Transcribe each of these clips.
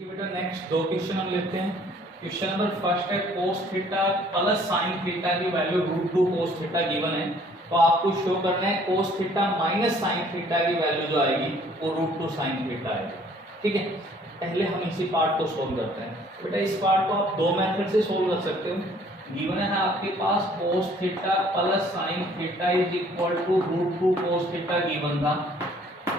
बेटा नेक्स्ट दो क्वेश्चन हम लेते हैं। क्वेश्चन नंबर फर्स्ट है cos theta plus sin theta की वैल्यू √2 cos थीटा गिवन है, तो आपको शो करना है cos theta minus sin theta की वैल्यू जो आएगी वो √2 sin थीटा आएगी। ठीक है, पहले हम इसी पार्ट को सोल्व करते हैं। बेटा इस पार्ट को आप दो मेथड से सोल्व कर सकते हो। गिवन है आपके पास cos theta plus sin theta is equal to √2 cos theta given था,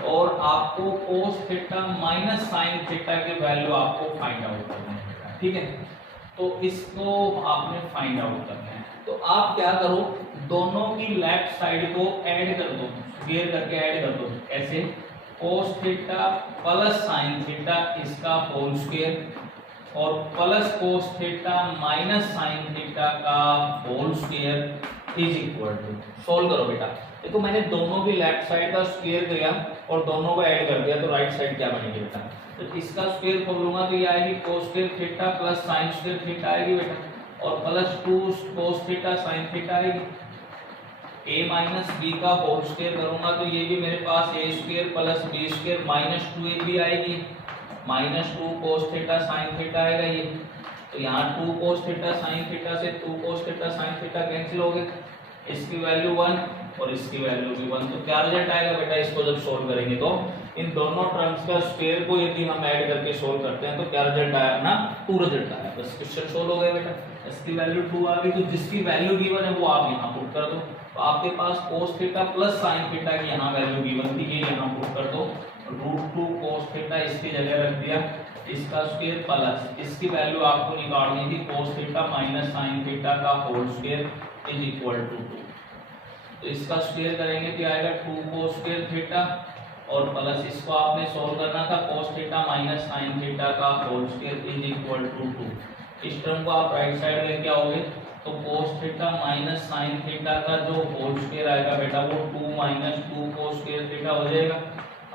और आपको cos theta minus sin theta की वैल्यू आपको फाइंड आउट करना है। ठीक है, तो इसको आपने फाइंड आउट करना है। तो आप क्या करो, दोनों की लेफ्ट साइड को ऐड कर दो, स्क्वायर करके ऐड कर दो। कैसे? cos theta plus sin theta इसका होल स्क्वायर और plus cos theta minus sin theta का whole square is equal to, solve करो बेटा। देखो मैंने दोनों की लेफ्ट साइड का स्क्वायर किया और दोनों को ऐड कर दिया, तो राइट साइड क्या बनेगी बेटा? तो इसका स्क्वायर कर लूंगा तो ये आएगी cos square theta plus sin square theta आएगी बेटा, और plus 2 cos theta sin theta आएगी। a माइनस b का होल स्क्वायर करूंगा तो ये भी मेरे पास a square plus b square minus 2ab आएगी, minus 2 cos theta sin theta आएगा ये। तो यहाँ 2 cos थीटा sin थीटा से 2 cos theta sin theta cancel हो गए, इसकी वैल्यू 1 और इसकी वैल्यू भी 1। तो क्या रिजल्ट आएगा बेटा? इसको जब सोल्व करेंगे तो इन दोनों टर्म्स का स्क्वायर को यदि हम ऐड करके सोल्व करते हैं तो क्या रिजल्ट आया अपना? 2 रिजल्ट आया। बस क्वेश्चन सोल्व हो गया बेटा। इसकी वैल्यू 2 आ गई, तो जिसकी वैल्यू गिवन है वो आप यहाँ पुट कर दो। तो आपके पास cos theta plus sin theta की यहाँ वैल्यू गिवन थी, ये यहाँ पुट कर दो। √2 cos थीटा इसकी जगह रख दिया, इसका स्क्वायर प्लस इसकी वैल्यू आपको निकालनी थी cos theta minus sin theta का whole square is equal to 2। तो इसका स्क्वायर करेंगे तो आएगा 2 cos स्क्वायर थीटा और प्लस इसको आपने सोल्व करना था cos theta minus sin theta का whole square is equal to 2। इस टर्म को आप राइट साइड लेके आओगे तो cos theta minus sin theta का जो होल स्क्वायर आएगा बेटा वो 2 माइनस 2 cos स्क्वायर थीटा हो जाएगा।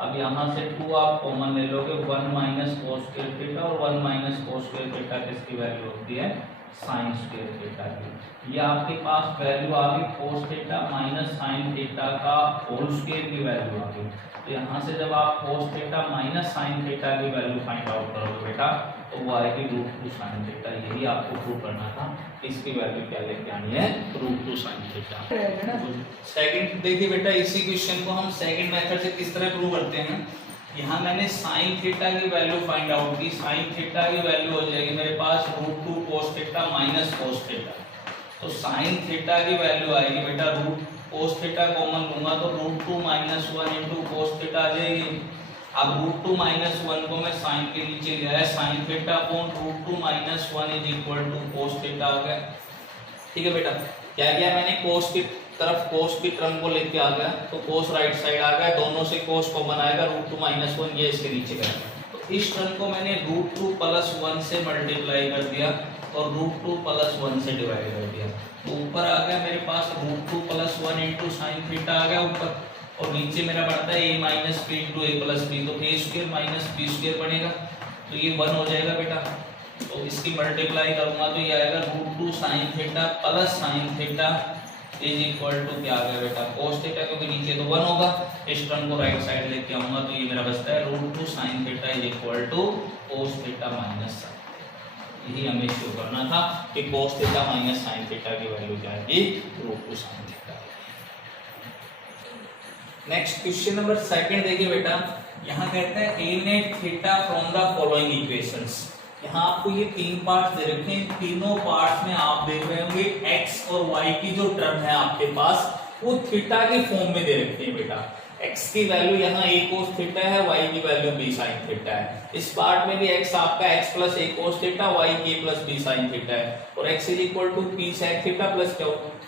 अब यहाँ से 2 आप कॉमन ले लोगे, 1 माइनस cos स्क्वायर थीटा और 1 माइनस cos स्क्वायर थीटा किसकी वैल्यू होती है? sin स्क्वायर थीटा की। ये आपके पास वैल्यू आ गई cos theta minus sin theta का होल स्क्वायर की वैल्यू आ गई। तो यहाँ से जब आप cos theta minus sin theta की वैल्यू फाइंड आउट करोगे बेटा तो वो आएगी √2 sin थीटा। यही आपको प्रूव करना था, इसकी वैल्यू क्या लेके आनी है? √2 sin थीटा। सेकंड देखिए बेटा, इसी क्वेश्चन को हम सेकंड मेथड से किस तरह प्रूव करते हैं। यहाँ मैंने sin थीटा की वैल्यू फाइंड आउट की। sin थीटा की वैल्यू हो जाएगी मेरे पास √2 cos theta minus cos theta. तो sin थीटा की वैल्यू आएगी बेटा cos थीटा कॉमन लूंगा तो √2 माइनस 1 इंटू cos थीटा आ जाएगी। अब √2 माइनस 1 को मैं sin के नीचे ले आया, sin theta upon √2 minus 1 is equal to cos theta आ गया। ठीक है बेटा, क्या किया मैंने? cos की तरफ cos की टर्म को लेके आ गया तो cos राइट साइड आ गया, दोनों से cos कॉमन आएगा, √2 माइनस 1 ये इसके नीचे गया। तो इस टर्म को मैंने √2 प्लस 1 से मल्टीप्लाई कर दिया और √2 प्लस 1 से डिवाइड कर दिया। तो ऊपर आ गया मेरे पास √2 प्लस 1 इंटू sin थीटा आ गया ऊपर, और नीचे मेरा बढ़ता है a minus b into a plus b, तो a square minus b square बनेगा, तो ये 1 हो जाएगा बेटा। तो इसकी मल्टीप्लाई करूंगा तो ये आएगा √2 sin theta plus sin theta is equal to क्या आ गया बेटा? cos थीटा, क्योंकि नीचे तो 1 होगा। इस टर्म को राइट साइड लेके आऊंगा तो ये मेरा बचता है √2 sin theta is equal to cos theta minus sin। यही हमें शो करना था कि cos theta minus sin theta की वैल्यू क्या आएगी? √2 sin theta. Next question number second देखिए बेटा, यहाँ कहते हैं eliminate theta from the following equations. यहाँ आपको ये 3 पार्ट्स दे रखे हैं, तीनों पार्ट्स में आप देख रहे होंगे x और y की जो टर्म है आपके पास वो थीटा के फॉर्म में दे रखी है बेटा। x की वैल्यू यहाँ a cos थीटा है, y की वैल्यू b sin थीटा है। इस पार्ट में भी x आपका x plus a cos theta, y k plus b sin theta है, और x is equal to p sin theta plus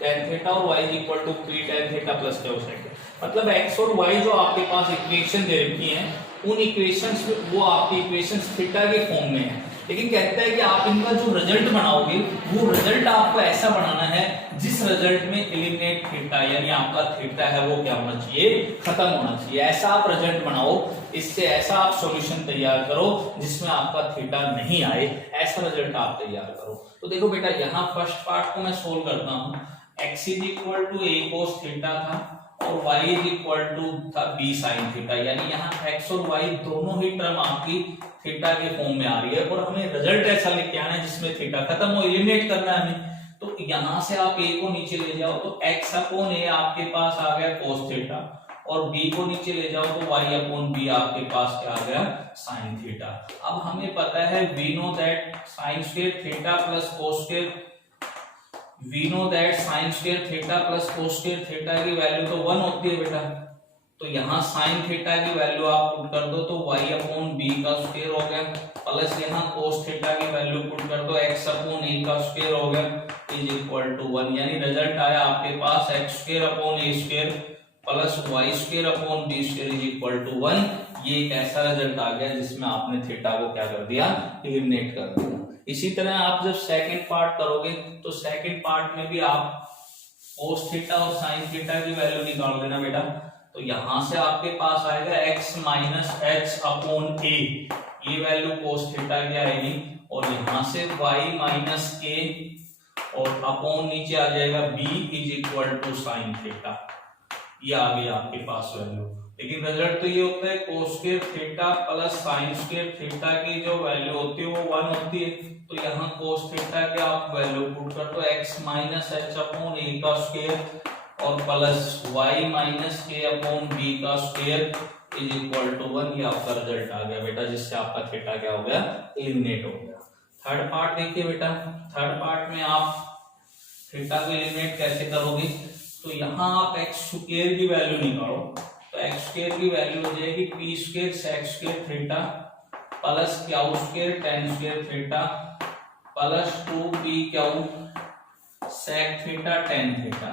tan theta और y is equal to p tan theta plus q sin theta. मतलब x और y जो आपके पास equation दे रखी हैं उन इक्वेशंस वो आपकी इक्वेशंस थीटा के फॉर्म में है, लेकिन कहता है कि आप इनका जो रिजल्ट बनाओगे वो रिजल्ट आपको ऐसा बनाना है जिस रिजल्ट में एलिमिनेट थीटा यानी आपका थीटा है वो क्या होना चाहिए? खत्म होना चाहिए। ऐसा आप रिजल्ट बनाओ, इससे ऐसा आप सॉल्यूशन तैयार करो जिसमें आपका थीटा नहीं आए, ऐसा रिजल्ट आप तैयार करो। तो देखो बेटा, यहाँ फर्स्ट पार्ट को मैं सोल्व करता हूँ। x is equal to a cos theta था और y इज इक्वल टू था b साइन थीटा, यानी यहाँ x और y दोनों ही टर्म आपकी थीटा के फॉर्म में आ रही है और हमें रिजल्ट ऐसा लेके आना है जिसमें थीटा खत्म हो, एलिमिनेट करना है हमें। तो यहां से आप a को नीचे ले जाओ तो x अपॉन a आपके पास आ गया cos थीटा, और b को नीचे ले जाओ तो y अपॉन b आपके पास क्या आ गया sin थीटा। अब हमें पता है we know that sin square theta plus cos square, we know that sin square theta plus cos square theta की वैल्यू तो 1 होती है बेटा। तो यहाँ sin थीटा की वैल्यू आप पुट कर दो तो y अपॉन b का स्क्वायर हो गया, प्लस यहाँ cos थीटा की वैल्यू पुट कर दो x अपॉन a का स्क्वायर हो गया इज इक्वल टू 1, यानी रिजल्ट आया आपके पास x square upon a square plus y square upon b square is equal to 1। ये एक ऐसा रिजल्ट आ गया जिसमें आपने थीटा को क्या कर दिया, एलिमिनेट कर दिया। इसी तरह आप जब सेकंड पार्ट करोगे तो सेकंड पार्ट में भी आप cos थीटा और sin थीटा की वैल्यू निकालोगे ना बेटा। तो यहां से आपके पास आएगा x minus H upon a, ये वैल्यू cos थीटा की आएगी, और यहां से y माइनस a और अपॉन नीचे आ जाएगा b is equal to sin theta, ये आ गई आपके पास वैल्यू। लेकिन रिजल्ट तो ये होता है cos square theta plus sin square theta की जो वैल्यू होती है वो 1 होती है। तो यहाँ cos थीटा के आप वैल्यू पुट कर दो x minus H upon a का स्क्वायर और plus y minus a upon b का स्क्वायर इज इक्वल टू 1, ये आपका रिजल्ट आ गया बेटा, जिससे आपका थीटा क्या हो गया, एलिमिनेट हो गया। थर्ड पार्ट देखिए बेटा, थर्ड पार्ट में आप थीटा को एलिमिनेट कैसे करोगे, तो यहाँ आप x स्क्वायर की वैल्यू निकालो, तो x स्क्वायर की वैल्यू हो जाएगी p square sec square theta plus q square tan square theta plus 2pq sec theta tan theta.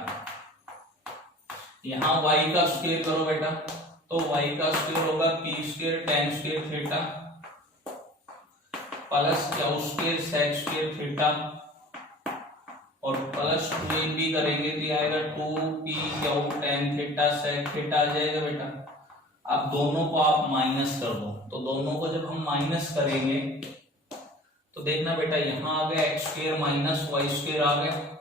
यहाँ y का स्क्वायर करो बेटा, तो y का स्क्वायर होगा p square tan square theta plus q square sec square theta और plus 2ab करेंगे तो आएगा 2pq tan theta sec theta आ जाएगा बेटा। अब दोनों को आप माइनस कर दो, तो दोनों को जब हम माइनस करेंगे तो देखना बेटा यहाँ आ गया x square minus y square आ गया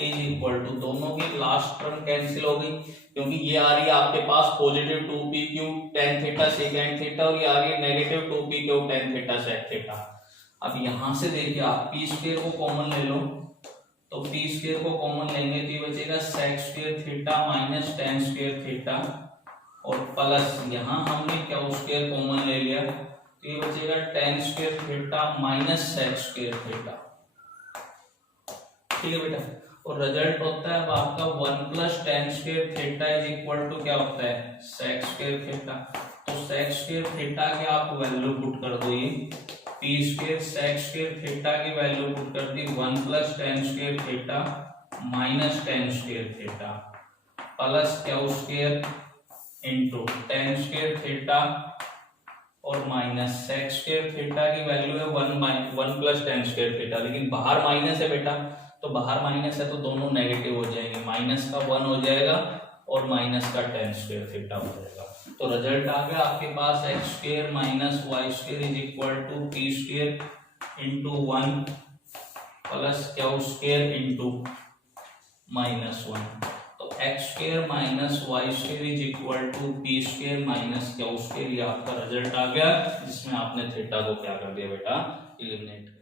इज इक्वल टू, दोनों की लास्ट टर्म कैंसिल हो गई क्योंकि ये आ रही है आपके पास positive 2pq tan theta secant theta और ये आ रही है negative 2pq tan theta sec theta. अब यहां से देखिए आप p स्क्वायर को कॉमन ले लो, तो p स्क्वायर को कॉमन लेंगे तो ये बचेगा sec square theta minus tan square theta और प्लस यहाँ हमने q स्क्वायर कॉमन ले लिया तो ये बचेगा tan square theta minus sec square theta. ठीक है बेटा, और रिजल्ट होता है अब आपका 1 plus tan square theta is equal to क्या होता है sec स्क्वायर थीटा। तो sec स्क्वायर थीटा की आप वैल्यू पुट कर दो, ये p square sec square theta की वैल्यू पुट कर दी 1 plus tan square theta minus tan square theta plus q square into tan square theta और माइनस sec स्क्वायर थीटा की वैल्यू है 1 प्लस tan स्क्वायर थीटा, लेकिन बाहर minus है बेटा, तो बाहर माइनस है तो दोनों नेगेटिव हो जाएंगे, माइनस का 1 हो जाएगा और माइनस का tan स्क्वायर थीटा हो जाएगा। तो रिजल्ट आ गया आपके पास x square minus y square is equal to p square into 1 plus q square into minus 1। तो x square minus y square is equal to p square minus q square, ये आपका रिजल्ट आ गया जिसमें आपने थीटा को क्या कर दिया बेटा, एलिमिनेट।